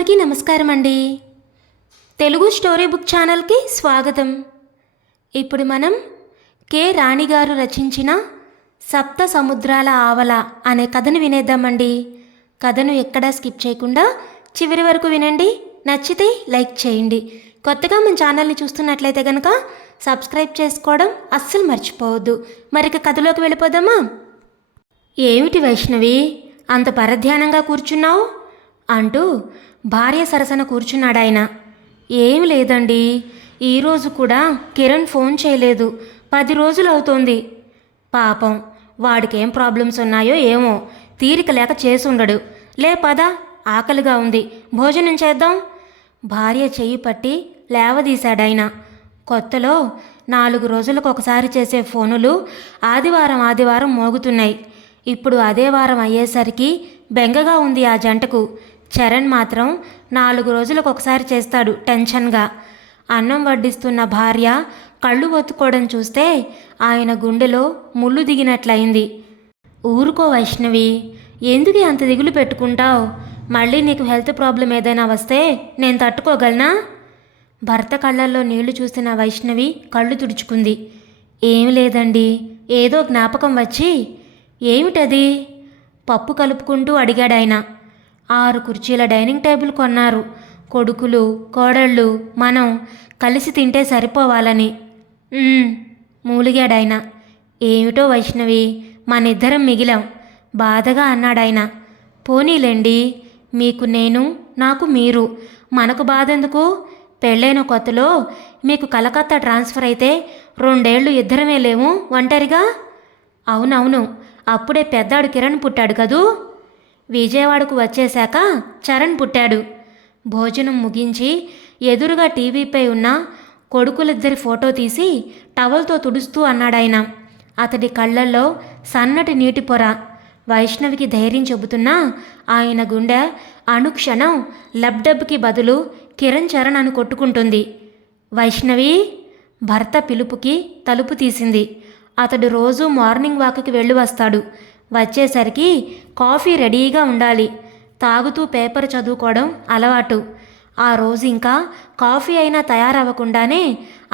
అందరికీ నమస్కారం అండి. తెలుగు స్టోరీ బుక్ ఛానల్కి స్వాగతం. ఇప్పుడు మనం కె రాణి గారు రచించిన సప్త సముద్రాల ఆవల అనే కథను వినేద్దామండి. కథను ఎక్కడా స్కిప్ చేయకుండా చివరి వరకు వినండి. నచ్చితే లైక్ చేయండి. కొత్తగా మన ఛానల్ని చూస్తున్నట్లయితే కనుక సబ్స్క్రైబ్ చేసుకోవడం అస్సలు మర్చిపోవద్దు. మరిక కథలోకి వెళ్ళిపోదామా? ఏమిటి వైష్ణవి, అంత పరధ్యానంగా కూర్చున్నావు అంటూ భార్య సరసన కూర్చున్నాడాయన. ఏమి లేదండి, ఈరోజు కూడా కిరణ్ ఫోన్ చేయలేదు. 10 రోజులు అవుతోంది. పాపం, వాడికేం ప్రాబ్లమ్స్ ఉన్నాయో ఏమో, తీరిక లేక చేసుండడు. లే పద, ఆకలిగా ఉంది, భోజనం చేద్దాం. భార్య చెయ్యి పట్టి లేవదీశాడాయన. కొత్తలో 4 రోజులకు ఒకసారి చేసే ఫోనులు ఆదివారం మోగుతున్నాయి. ఇప్పుడు అదే వారం అయ్యేసరికి బెంగగా ఉంది ఆ జంటకు. చరణ్ మాత్రం 4 రోజులకు ఒకసారి చేస్తాడు టెన్షన్గా. అన్నం వడ్డిస్తున్న భార్య కళ్ళు ఒత్తుకోవడం చూస్తే ఆయన గుండెలో ముళ్ళు దిగినట్లయింది. ఊరుకో వైష్ణవి, ఎందుకు అంత దిగులు పెట్టుకుంటావు? మళ్ళీ నీకు హెల్త్ ప్రాబ్లం ఏదైనా వస్తే నేను తట్టుకోగలనా? భర్త కళ్ళల్లో నీళ్లు చూసిన వైష్ణవి కళ్ళు తుడుచుకుంది. ఏమి లేదండి, ఏదో జ్ఞాపకం వచ్చి. ఏమిటది? పప్పు కలుపుకుంటూ అడిగాడాయన. 6 కుర్చీల డైనింగ్ టేబుల్ కొన్నారు. కొడుకులు కోడళ్ళు మనం కలిసి తింటే సరిపోవాలని. మూలిగాడాయన. ఏమిటో వైష్ణవి, మనిద్దరం మిగిలాం బాధగా అన్నాడాయన. పోనీలేండి, మీకు నేను, నాకు మీరు, మనకు బాధెందుకు? పెళ్ళైన కొత్తలో మీకు కలకత్తా ట్రాన్స్ఫర్ అయితే 2 ఏళ్ళు ఇద్దరమే లేము ఒంటరిగా. అవునవును, అప్పుడే పెద్దాడు కిరణ్ పుట్టాడు కదూ. విజయవాడకు వచ్చేశాక చరణ్ పుట్టాడు. భోజనం ముగించి ఎదురుగా టీవీపై ఉన్న కొడుకులిద్దరి ఫోటో తీసి టవల్తో తుడుస్తూ అన్నాడాయన. అతడి కళ్ళల్లో సన్నటి నీటి పొర. వైష్ణవికి ధైర్యం చెబుతున్నా ఆయన గుండె అనుక్షణం లబ్డబ్కి బదులు కిరణ్ చరణ్ అని కొట్టుకుంటుంది. వైష్ణవి, భర్త పిలుపుకి తలుపు తీసింది. అతడు రోజు మార్నింగ్ వాక్కి వెళ్ళి వస్తాడు. వచ్చేసరికి కాఫీ రెడీగా ఉండాలి. తాగుతూ పేపర్ చదువుకోవడం అలవాటు. ఆ రోజు ఇంకా కాఫీ అయినా తయారవ్వకుండానే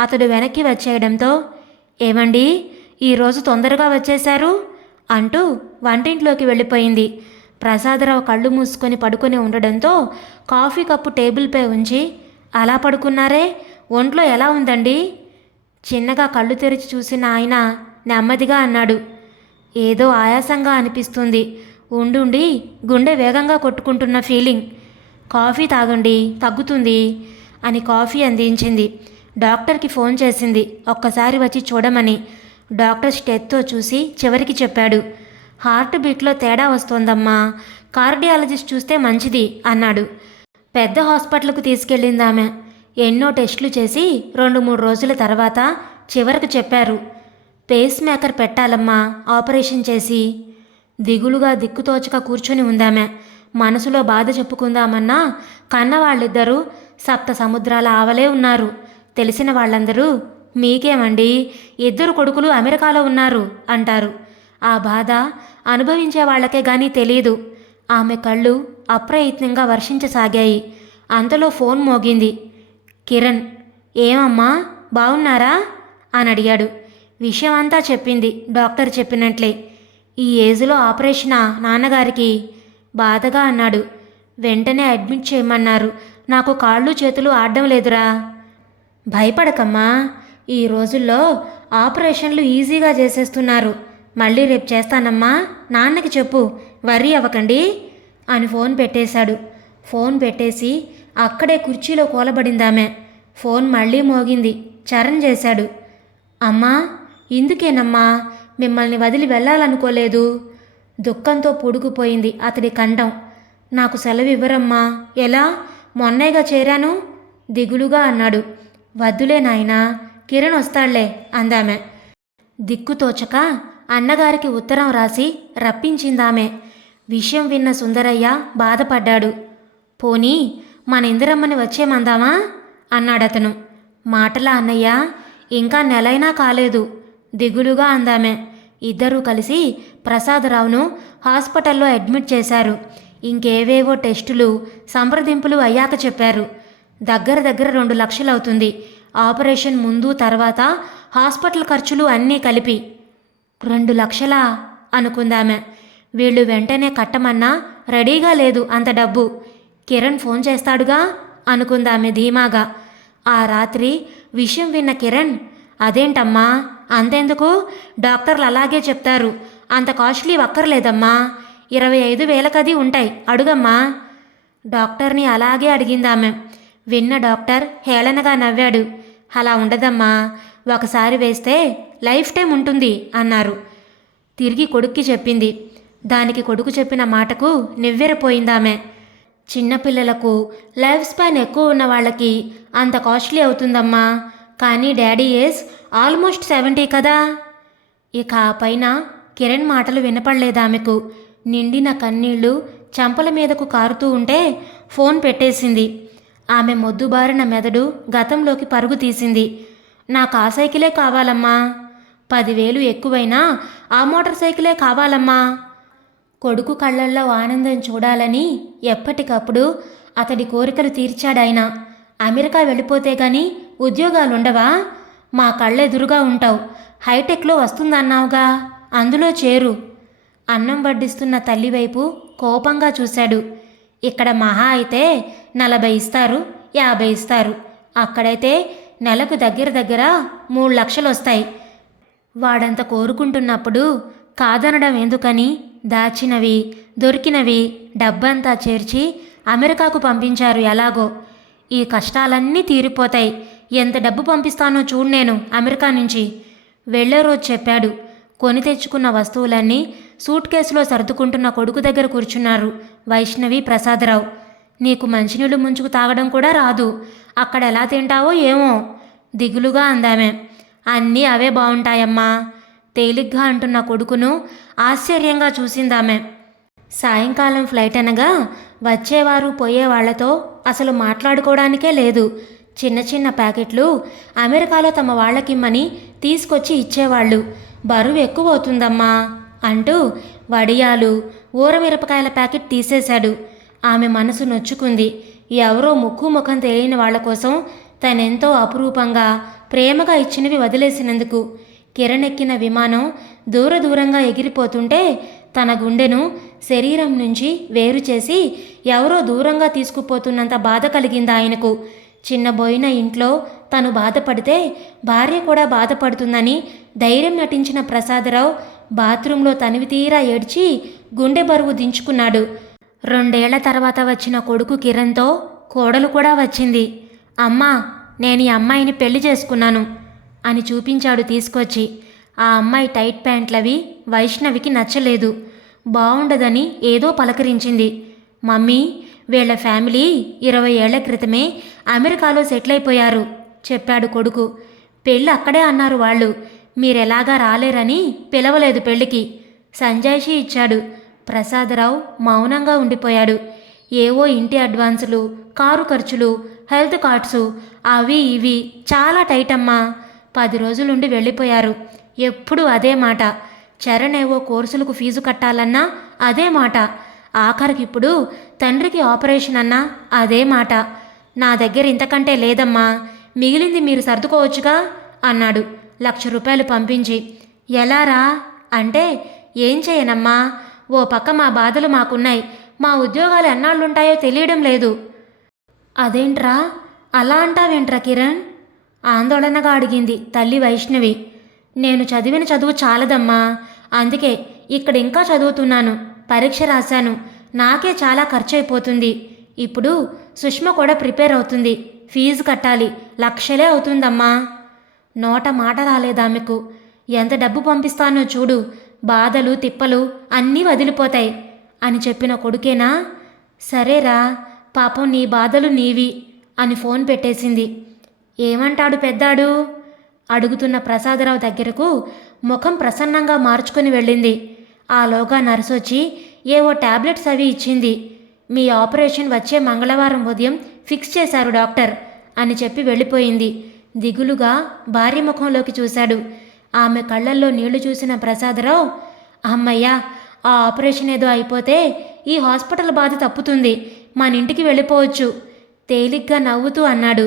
అతడు వెనక్కి వచ్చేయడంతో, ఏమండి, ఈరోజు తొందరగా వచ్చేశారు అంటూ వంటింట్లోకి వెళ్ళిపోయింది. ప్రసాదరావు కళ్ళు మూసుకొని పడుకొని ఉండడంతో కాఫీ కప్పు టేబుల్పై ఉంచి, అలా పడుకున్నారే, ఒంట్లో ఎలా ఉందండి? చిన్నగా కళ్ళు తెరిచి చూసిన ఆయన నెమ్మదిగా అన్నాడు. ఏదో ఆయాసంగా అనిపిస్తుంది. ఉండుండి గుండె వేగంగా కొట్టుకుంటున్న ఫీలింగ్. కాఫీ తాగండి, తగ్గుతుంది అని కాఫీ అందించింది. డాక్టర్కి ఫోన్ చేసింది ఒక్కసారి వచ్చి చూడమని. డాక్టర్ స్టెత్తో చూసి చివరికి చెప్పాడు. హార్ట్ బీట్లో తేడా వస్తోందమ్మా, కార్డియాలజిస్ట్ చూస్తే మంచిది అన్నాడు. పెద్ద హాస్పిటల్కు తీసుకెళ్ళిందామె. ఎన్నో టెస్టులు చేసి 2-3 రోజుల తర్వాత చివరకు చెప్పారు, పేస్ మేకర్ పెట్టాలమ్మా ఆపరేషన్ చేసి. దిగులుగా దిక్కుతోచక కూర్చొని ఉందామె. మనసులో బాధ చెప్పుకుందామన్నా కన్నవాళ్ళిద్దరూ సప్త సముద్రాల ఆవలే ఉన్నారు. తెలిసిన వాళ్ళందరూ, మీకేమండి, 2 కొడుకులు అమెరికాలో ఉన్నారు అంటారు. ఆ బాధ అనుభవించే వాళ్ళకే గానీ తెలీదు. ఆమె కళ్ళు అప్రయత్నంగా వర్షించసాగాయి. అంతలో ఫోన్ మోగింది. కిరణ్, ఏమమ్మా బావున్నారా అని అడిగాడు. విషయం అంతా చెప్పింది డాక్టర్ చెప్పినట్లే. ఈ ఏజ్లో ఆపరేషనా నాన్నగారికి? బాధగా అన్నాడు. వెంటనే అడ్మిట్ చేయమన్నారు. నాకు కాళ్ళు చేతులు ఆడడం లేదురా. భయపడకమ్మా, ఈ రోజుల్లో ఆపరేషన్లు ఈజీగా చేసేస్తున్నారు. మళ్ళీ రేపు చేస్తానమ్మా, నాన్నకి చెప్పు, వర్రీ అవ్వకండి అని ఫోన్ పెట్టేశాడు. ఫోన్ పెట్టేసి అక్కడే కుర్చీలో కూలబడిందామె. ఫోన్ మళ్ళీ మోగింది. చరణ్ చేశాడు. అమ్మా, ఇందుకేనమ్మా మిమ్మల్ని వదిలి వెళ్ళాలనుకోలేదు. దుఃఖంతో పూడుకుపోయింది అతడి కంఠం. నాకు సెలవు ఇవ్వరమ్మా. ఎలా? మొన్నేగా చేరాను దిగులుగా అన్నాడు. వద్దులే నాయనా, కిరణ్ వస్తాళ్లే అందామె. దిక్కుతోచక అన్నగారికి ఉత్తరం రాసి రప్పించిందామె. విషయం విన్న సుందరయ్య బాధపడ్డాడు. పోనీ మన ఇందిరమ్మని వచ్చేమందామా అన్నాడతను. మాటలా అన్నయ్య, ఇంకా నెలైనా కాలేదు దిగులుగా అందామె. ఇద్దరూ కలిసి ప్రసాదరావును హాస్పిటల్లో అడ్మిట్ చేశారు. ఇంకేవేవో టెస్టులు సంప్రదింపులు అయ్యాక చెప్పారు. దగ్గర దగ్గర 2 లక్షలు అవుతుంది. ఆపరేషన్ ముందు తర్వాత హాస్పిటల్ ఖర్చులు అన్నీ కలిపి. 2 లక్షలా అనుకుందామె. వీళ్ళు వెంటనే కట్టమన్నా రెడీగా లేదు అంత డబ్బు. కిరణ్ ఫోన్ చేస్తాడుగా అనుకుందామె ధీమాగా. ఆ రాత్రి విషయం విన్న కిరణ్, అదేంటమ్మా అంతెందుకు, డాక్టర్లు అలాగే చెప్తారు, అంత కాస్ట్లీ అక్కర్లేదమ్మా, 25,000 ఉంటాయి, అడుగమ్మా. డాక్టర్ని అలాగే అడిగిందామె. విన్న డాక్టర్ హేళనగా నవ్వాడు. అలా ఉండదమ్మా, ఒకసారి వేస్తే లైఫ్ టైం ఉంటుంది అన్నారు. తిరిగి కొడుక్కి చెప్పింది. దానికి కొడుకు చెప్పిన మాటకు నివ్వెరపోయిందామె. చిన్నపిల్లలకు లైఫ్ స్పాన్ ఎక్కువ ఉన్న వాళ్ళకి అంత కాస్ట్లీ అవుతుందమ్మా, కానీ డాడీ ఏజ్ ఆల్మోస్ట్ 70 కదా. ఇక ఆ పైన కిరణ్ మాటలు వినపడలేదామెకు. నిండిన కన్నీళ్లు చంపల మీదకు కారుతూ ఉంటే ఫోన్ పెట్టేసింది. ఆమె మొద్దుబారిన మెదడు గతంలోకి పరుగు తీసింది. నాకు ఆ సైకిలే కావాలమ్మా, 10,000 ఎక్కువైనా ఆ మోటార్ సైకిలే కావాలమ్మా. కొడుకు కళ్ళల్లో ఆనందం చూడాలని ఎప్పటికప్పుడు అతడి కోరికలు తీర్చాడాయన. అమెరికా వెళ్ళిపోతే గాని ఉద్యోగాలుండవా? మా కళ్ళెదురుగా ఉంటావు, హైటెక్లో వస్తుందన్నావుగా, అందులో చేరు. అన్నం వడ్డిస్తున్న తల్లి వైపు కోపంగా చూశాడు. ఇక్కడ మహా అయితే 40 ఇస్తారు, 50 ఇస్తారు. అక్కడైతే నెలకు దగ్గర దగ్గర 3 లక్షలు వస్తాయి. వాడంత కోరుకుంటున్నప్పుడు కాదనడం ఎందుకని దాచినవి దొరికినవి డబ్బంతా చేర్చి అమెరికాకు పంపించారు. ఎలాగో ఈ కష్టాలన్నీ తీరిపోతాయి. ఎంత డబ్బు పంపిస్తానో చూడు నేను అమెరికా నుంచి. వెళ్ళే రోజు చెప్పాడు. కొని తెచ్చుకున్న వస్తువులన్నీ సూట్ కేసులో సర్దుకుంటున్న కొడుకు దగ్గర కూర్చున్నారు వైష్ణవి, ప్రసాదరావు. నీకు మంచినీళ్ళు ముంచుకు తాగడం కూడా రాదు, అక్కడ ఎలా తింటావో ఏమో దిగులుగా అందామె. అన్నీ అవే బాగుంటాయమ్మా, తేలిగ్గా అంటున్న కొడుకును ఆశ్చర్యంగా చూసిందామె. సాయంకాలం ఫ్లైట్ అనగా వచ్చేవారు పోయేవాళ్లతో అసలు మాట్లాడుకోవడానికే లేదు. చిన్న చిన్న ప్యాకెట్లు అమెరికాలో తమ వాళ్ళకిమ్మని తీసుకొచ్చి ఇచ్చేవాళ్ళు. బరువు ఎక్కువ అవుతుందమ్మా అంటూ వడియాలు ఊరమిరపకాయల ప్యాకెట్ తీసేశాడు. ఆమె మనసు నొచ్చుకుంది. ఎవరో ముక్కు ముఖం తెలియని వాళ్ల కోసం తనెంతో అపురూపంగా ప్రేమగా ఇచ్చినవి వదిలేసినందుకు. కిరణ్ ఎక్కిన విమానం దూరంగా ఎగిరిపోతుంటే తన గుండెను శరీరం నుంచి వేరు చేసి ఎవరో దూరంగా తీసుకుపోతున్నంత బాధ కలిగింది ఆయనకు. చిన్నబోయిన ఇంట్లో తను బాధపడితే భార్య కూడా బాధపడుతుందని ధైర్యం నటించిన ప్రసాదరావు బాత్రూంలో తనివి తీరా ఏడ్చి గుండె బరువు దించుకున్నాడు. 2 ఏళ్ల తర్వాత వచ్చిన కొడుకు కిరణ్తో కోడలు కూడా వచ్చింది. అమ్మా, నేను ఈ అమ్మాయిని పెళ్లి చేసుకున్నాను అని చూపించాడు తీసుకొచ్చి. ఆ అమ్మాయి టైట్ ప్యాంట్లవి వైష్ణవికి నచ్చలేదు. బాగుండదని ఏదో పలకరించింది. మమ్మీ, వీళ్ళ ఫ్యామిలీ 20 ఏళ్ల క్రితమే అమెరికాలో సెటిల్ అయిపోయారు చెప్పాడు కొడుకు. పెళ్ళి అక్కడే అన్నారు వాళ్ళు, మీరెలాగా రాలేరని పిలవలేదు పెళ్ళికి సంజాయిషి ఇచ్చాడు. ప్రసాదరావు మౌనంగా ఉండిపోయాడు. ఏవో ఇంటి అడ్వాన్సులు, కారు ఖర్చులు, హెల్త్ కార్డ్సు, అవి ఇవి చాలా టైట్ అమ్మా. 10 రోజులుండి వెళ్ళిపోయారు. ఎప్పుడూ అదే మాట. చరణ్ ఏవో కోర్సులకు ఫీజు కట్టాలన్నా అదే మాట. ఆఖరికిప్పుడు తండ్రికి ఆపరేషన్ అన్నా అదే మాట. నా దగ్గర ఇంతకంటే లేదమ్మా, మిగిలింది మీరు సర్దుకోవచ్చుగా అన్నాడు 1,00,000 రూపాయలు పంపించి. ఎలారా అంటే, ఏం చేయనమ్మా, ఓ పక్క మా బాధలు మాకున్నాయి, మా ఉద్యోగాలు ఎన్నాళ్ళుంటాయో తెలియడం లేదు. అదేంట్రా అలా అంటావేంట్రా కిరణ్ ఆందోళనగా అడిగింది తల్లి వైష్ణవి. నేను చదివిన చదువు చాలదమ్మా, అందుకే ఇక్కడ ఇంకా చదువుతున్నాను. పరీక్ష రాశాను, నాకే చాలా ఖర్చు అయిపోతుంది. ఇప్పుడు సుష్మ కూడా ప్రిపేర్ అవుతుంది, ఫీజు కట్టాలి, 1,00,000 అవుతుందమ్మా. నోట మాట రాలేదామెకు. ఎంత డబ్బు పంపిస్తానో చూడు, బాధలు తిప్పలు అన్నీ వదిలిపోతాయి అని చెప్పిన కొడుకేనా? సరేరా, పాపం నీ బాధలు నీవి అని ఫోన్ పెట్టేసింది. ఏమంటాడు పెద్దాడు అడుగుతున్న ప్రసాదరావు దగ్గరకు ముఖం ప్రసన్నంగా మార్చుకుని వెళ్ళింది. ఆలోగా నర్సొచ్చి ఏవో టాబ్లెట్స్ అవి ఇచ్చింది. మీ ఆపరేషన్ వచ్చే మంగళవారం ఉదయం ఫిక్స్ చేశారు డాక్టర్ అని చెప్పి వెళ్ళిపోయింది. దిగులుగా భార్య ముఖంలోకి చూశాడు. ఆమె కళ్ళల్లో నీళ్లు చూసిన ప్రసాదరావు, అమ్మయ్యా, ఆ ఆపరేషన్ ఏదో అయిపోతే ఈ హాస్పిటల్ బాధ తప్పుతుంది, మన ఇంటికి వెళ్ళిపోవచ్చు తేలిగ్గా నవ్వుతూ అన్నాడు.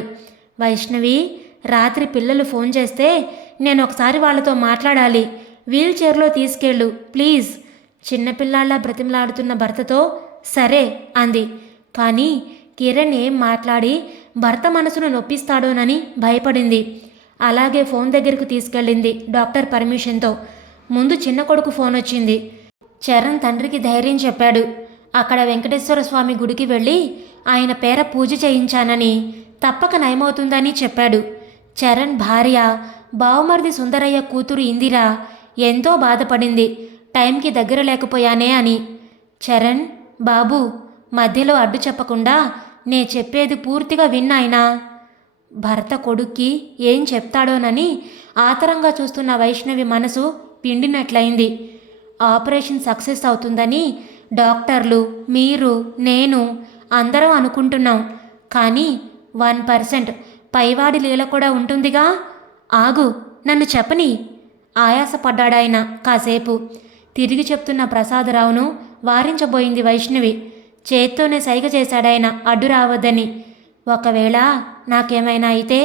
వైష్ణవి, రాత్రి పిల్లలు ఫోన్ చేస్తే నేను ఒకసారి వాళ్ళతో మాట్లాడాలి, వీల్ చైర్లో తీసుకెళ్ళు ప్లీజ్ చిన్నపిల్లాళ్ళ బ్రతిమలాడుతున్న భర్తతో సరే అంది. కానీ కిరణ్ ఏం మాట్లాడి భర్త మనసును నొప్పిస్తాడోనని భయపడింది. అలాగే ఫోన్ దగ్గరకు తీసుకెళ్ళింది డాక్టర్ పర్మిషన్తో. ముందు చిన్న కొడుకు ఫోన్ వచ్చింది. చరణ్ తండ్రికి ధైర్యం చెప్పాడు. అక్కడ వెంకటేశ్వర స్వామి గుడికి వెళ్ళి ఆయన పేర పూజ చేయించానని, తప్పక నయమవుతుందని చెప్పాడు. చరణ్ భార్య బావమరిది సుందరయ్య కూతురు ఇందిర ఎంతో బాధపడింది, టైంకి దగ్గర లేకపోయానే అని. చరణ్, బాబు మధ్యలో అడ్డు చెప్పకుండా నే చెప్పేది పూర్తిగా విన్నాయినా. భర్త కొడుక్కి ఏం చెప్తాడోనని ఆతరంగా చూస్తున్న వైష్ణవి మనసు పిండినట్లయింది. ఆపరేషన్ సక్సెస్ అవుతుందని డాక్టర్లు, మీరు, నేను అందరం అనుకుంటున్నాం. కానీ 1% పైవాడి లీల కూడా ఉంటుందిగా. ఆగు, నన్ను చెప్పని ఆయాసపడ్డాడాయన కాసేపు. తిరిగి చెప్తున్న ప్రసాదరావును వారించబోయింది వైష్ణవి. చేత్తోనే సైగ చేశాడాయన అడ్డు రావద్దని. ఒకవేళ నాకేమైనా అయితే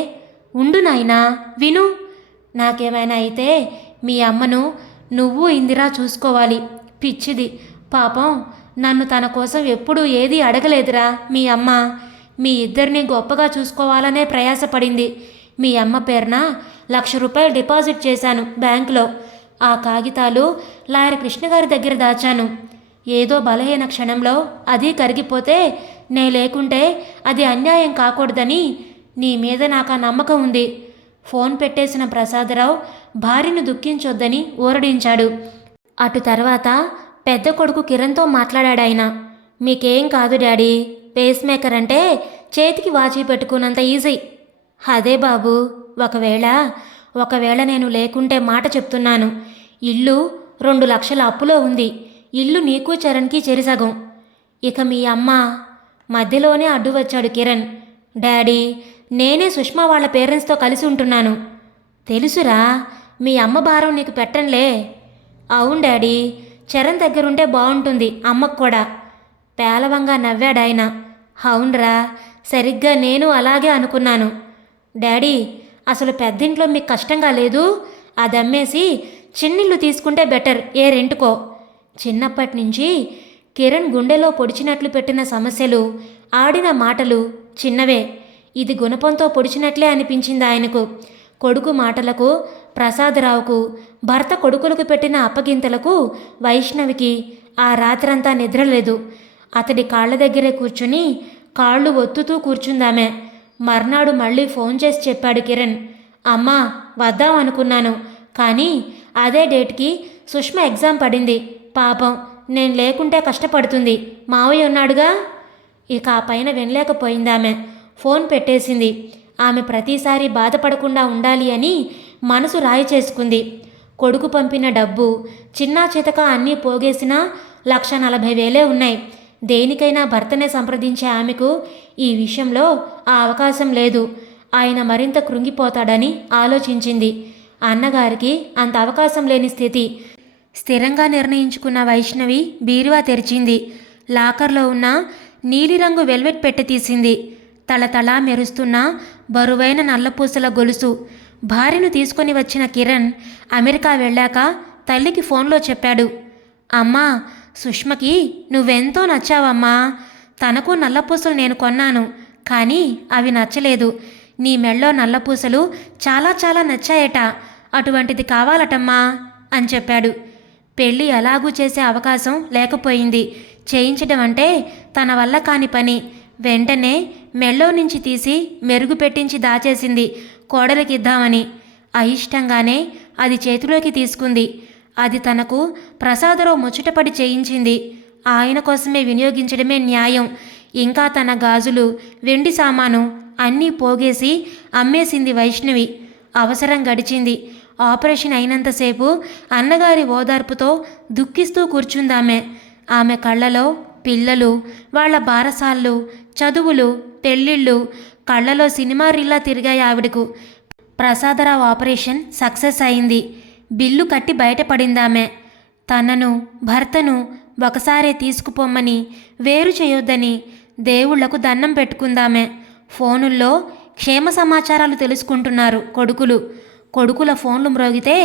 ఉండు నాయనా, విను. నాకేమైనా అయితే మీ అమ్మను నువ్వు ఇందిరా చూసుకోవాలి. పిచ్చిది పాపం, నన్ను తన కోసం ఎప్పుడూ ఏదీ అడగలేదురా మీ అమ్మ. మీ ఇద్దరిని గొప్పగా చూసుకోవాలనే ప్రయాసపడింది. మీ అమ్మ పేరున 1,00,000 రూపాయలు డిపాజిట్ చేశాను బ్యాంకులో. ఆ కాగితాలు లాయర్ కృష్ణగారి దగ్గర దాచాను. ఏదో బలహీన క్షణంలో అది కరిగిపోతే నే లేకుంటే అది అన్యాయం కాకూడదని నీ మీద నాకు ఆ నమ్మకం ఉంది. ఫోన్ పెట్టేసిన ప్రసాదరావు భార్యను దుఃఖించొద్దని ఊరడించాడు. అటు తర్వాత పెద్ద కొడుకు కిరణ్తో మాట్లాడాడాయన. మీకేం కాదు డాడీ, పేస్ మేకర్ అంటే చేతికి వాచి పెట్టుకున్నంత ఈజీ. అదే బాబు, ఒకవేళ నేను లేకుంటే మాట చెప్తున్నాను. ఇల్లు 2 లక్షల అప్పులో ఉంది. ఇల్లు నీకు చరణ్కి చెరిసగం. ఇక మీ అమ్మ. మధ్యలోనే అడ్డు వచ్చాడు కిరణ్. డాడీ, నేనే సుష్మా వాళ్ళ పేరెంట్స్తో కలిసి ఉంటున్నాను. తెలుసురా, మీ అమ్మ భారం నీకు పెట్టంలే. అవును డాడీ, చరణ్ దగ్గరుంటే బాగుంటుంది అమ్మకు కూడా. పేలవంగా నవ్వాడాయన. అవునరా, సరిగ్గా నేను అలాగే అనుకున్నాను. డాడీ, అసలు పెద్దింట్లో మీకు కష్టంగా లేదు? అది అమ్మేసి చిన్నిల్లు తీసుకుంటే బెటర్, ఏ రెంటుకో. చిన్నప్పటి నుంచి కిరణ్ గుండెలో పొడిచినట్లు పెట్టిన సమస్యలు, ఆడిన మాటలు చిన్నవే. ఇది గుణపంతో పొడిచినట్లే అనిపించింది ఆయనకు. కొడుకు మాటలకు, ప్రసాదరావుకు, భర్త కొడుకులకు పెట్టిన అప్పగింతలకు వైష్ణవికి ఆ రాత్రంతా నిద్రలేదు. అతడి కాళ్ల దగ్గరే కూర్చుని కాళ్ళు ఒత్తుతూ కూర్చుందామె. మర్నాడు మళ్ళీ ఫోన్ చేసి చెప్పాడు కిరణ్. అమ్మా, వద్దాం అనుకున్నాను, కానీ అదే డేట్కి సుష్మ ఎగ్జామ్ పడింది. పాపం, నేను లేకుంటే కష్టపడుతుంది, మావయ్య ఉన్నాడుగా. ఇక ఆ పైన వినలేకపోయిందామె. ఫోన్ పెట్టేసింది. ఆమె ప్రతిసారి బాధపడకుండా ఉండాలి అని మనసు రాయి చేసుకుంది. కొడుకు పంపిన డబ్బు చిన్నా చితక అన్నీ పోగేసినా 1,40,000 ఉన్నాయి. దేనికైనా భర్తనే సంప్రదించే ఆమెకు ఈ విషయంలో ఆ అవకాశం లేదు. ఆయన మరింత కృంగిపోతాడని ఆలోచించింది. అన్నగారికి అంత అవకాశం లేని స్థితి. స్థిరంగా నిర్ణయించుకున్న వైష్ణవి బీరువా తెరిచింది. లాకర్లో ఉన్న నీలిరంగు వెల్వెట్ పెట్టె తీసింది. తళతళా మెరుస్తున్న బరువైన నల్లపూసల గొలుసు. భార్యను తీసుకొని వచ్చిన కిరణ్ అమెరికా వెళ్ళాక తల్లికి ఫోన్లో చెప్పాడు. అమ్మా, సుష్మకి నువ్వెంతో నచ్చావమ్మా. తనకు నల్లపూసలు నేను కొన్నాను, కానీ అవి నచ్చలేదు. నీ మెళ్ళో నల్లపూసలు చాలా చాలా నచ్చాయట. అటువంటిది కావాలటమ్మా అని చెప్పాడు. పెళ్ళి ఎలాగూ చేసే అవకాశం లేకపోయింది. చేయించడం అంటే తన వల్ల కాని పని. వెంటనే మెళ్ళో నుంచి తీసి మెరుగు పెట్టించి దాచేసింది కోడలికిద్దామని. అయిష్టంగానే అది చేతిలోకి తీసుకుంది. అది తనకు ప్రసాదరావు ముచ్చటపడి చేయించింది. ఆయన కోసమే వినియోగించడమే న్యాయం. ఇంకా తన గాజులు, వెండి సామాను అన్నీ పోగేసి అమ్మేసింది వైష్ణవి. అవసరం గడిచింది. ఆపరేషన్ అయినంతసేపు అన్నగారి ఓదార్పుతో దుఃఖిస్తూ కూర్చుందామె. ఆమె కళ్ళలో పిల్లలు, వాళ్ల బారసాళ్ళు, చదువులు, పెళ్ళిళ్ళు, కళ్ళలో సినిమా రిల్లా తిరిగాయి ఆవిడకు. ప్రసాదరావు ఆపరేషన్ సక్సెస్ అయింది. బిల్లు కట్టి బయటపడిందామె. తనను, భర్తను ఒకసారే తీసుకుపోమ్మని, వేరు చేయొద్దని దేవుళ్లకు దండం పెట్టుకుందామే. ఫోనుల్లో క్షేమ సమాచారాలు తెలుసుకుంటున్నారు కొడుకుల ఫోన్లు మ్రోగితే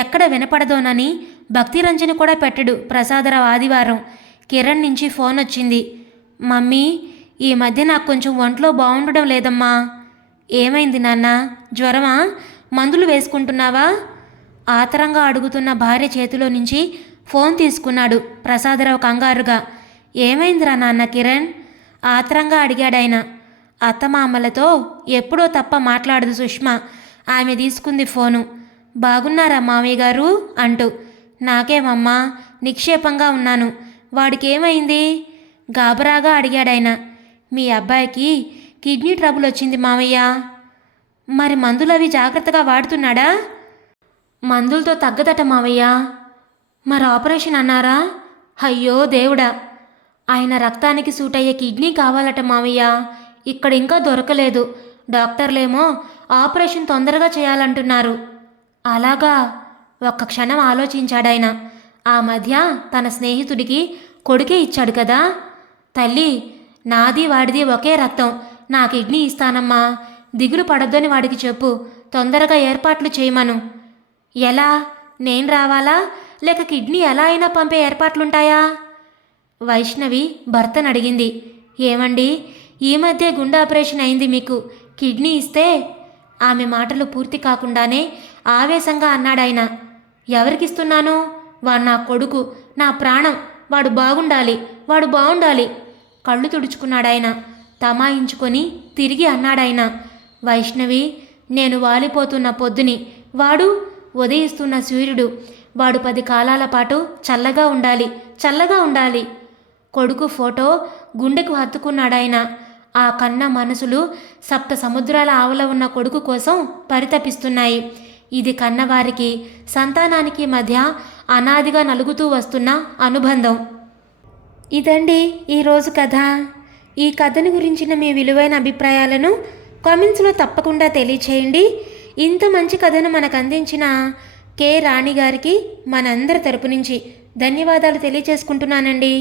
ఎక్కడ వినపడదోనని భక్తిరంజని కూడా పెట్టడు ప్రసాదరావు. ఆదివారం కిరణ్ నుంచి ఫోన్ వచ్చింది. మమ్మీ, ఈ మధ్య నాకు కొంచెం ఒంట్లో బాగుండడం లేదమ్మా. ఏమైంది నాన్న? జ్వరమా? మందులు వేసుకుంటున్నావా? ఆతరంగా అడుగుతున్న భార్య చేతిలో నుంచి ఫోన్ తీసుకున్నాడు ప్రసాదరావు కంగారుగా. ఏమైందిరా నాన్న కిరణ్? ఆత్రంగా అడిగాడాయన. అత్తమామలతో ఎప్పుడో తప్ప మాట్లాడదు సుష్మా. ఆమె తీసుకుంది ఫోను. బాగున్నారా మామయ్య గారు అంటూ. నాకేమమ్మా, నిక్షేపంగా ఉన్నాను. వాడికేమైంది? గాబరాగా అడిగాడాయన. మీ అబ్బాయికి కిడ్నీ ట్రబుల్ వచ్చింది మామయ్య. మరి మందులవి జాగ్రత్తగా వాడుతున్నాడా? మందులతో తగ్గదట మావయ్య. మరి ఆపరేషన్ అన్నారా? అయ్యో దేవుడా! ఆయన రక్తానికి సూట్ అయ్యే కిడ్నీ కావాలట మావయ్య. ఇక్కడ ఇంకా దొరకలేదు. డాక్టర్లేమో ఆపరేషన్ తొందరగా చేయాలంటున్నారు. అలాగా? ఒక్క క్షణం ఆలోచించాడాయన. ఆ మధ్య తన స్నేహితుడికి కొడుకే ఇచ్చాడు కదా. తల్లి, నాది వాడిది ఒకే రక్తం. నా కిడ్నీ ఇస్తానమ్మా. దిగులు పడొద్దని వాడికి చెప్పు. తొందరగా ఏర్పాట్లు చేయమను. ఎలా? నేను రావాలా, లేక కిడ్నీ ఎలా అయినా పంపే ఏర్పాట్లుంటాయా? వైష్ణవి భర్తను అడిగింది. ఏమండి, ఈ మధ్య గుండె ఆపరేషన్ అయింది, మీకు కిడ్నీ ఇస్తే? ఆమె మాటలు పూర్తి కాకుండానే ఆవేశంగా అన్నాడాయన. ఎవరికిస్తున్నాను? వాడు నా కొడుకు, నా ప్రాణం. వాడు బాగుండాలి. కళ్ళు తుడుచుకున్నాడాయన. తమాయించుకొని తిరిగి అన్నాడాయన. వైష్ణవి, నేను వాలిపోతున్న పొద్దుని, వాడు ఉదయిస్తున్న సూర్యుడు. వాడు 10 కాలాల పాటు చల్లగా ఉండాలి. కొడుకు ఫోటో గుండెకు హత్తుకున్నాడాయన. ఆ కన్న మనసులు 7 సముద్రాల ఆవల ఉన్న కొడుకు కోసం పరితపిస్తున్నాయి. ఇది కన్నవారికి సంతానానికి మధ్య అనాదిగా నలుగుతూ వస్తున్న అనుబంధం. ఇదండి ఈరోజు కథ. ఈ కథను గురించిన మీ విలువైన అభిప్రాయాలను కామెంట్స్లో తప్పకుండా తెలియచేయండి. ఇంత మంచి కథను మనకు అందించిన కె రాణి గారికి మనందరి తరపు నుంచి ధన్యవాదాలు తెలియచేసుకుంటున్నానండి.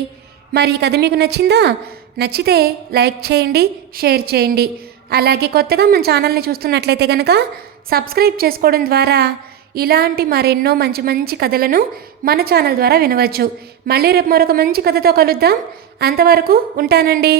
మరి ఈ కథ మీకు నచ్చిందా? నచ్చితే లైక్ చేయండి, షేర్ చేయండి. అలాగే కొత్తగా మన ఛానల్ని చూస్తున్నట్లయితే కనుక సబ్స్క్రైబ్ చేసుకోవడం ద్వారా ఇలాంటి మరెన్నో మంచి మంచి కథలను మన ఛానల్ ద్వారా వినవచ్చు. మళ్ళీ రేపు మరొక మంచి కథతో కలుద్దాం. అంతవరకు ఉంటానండి.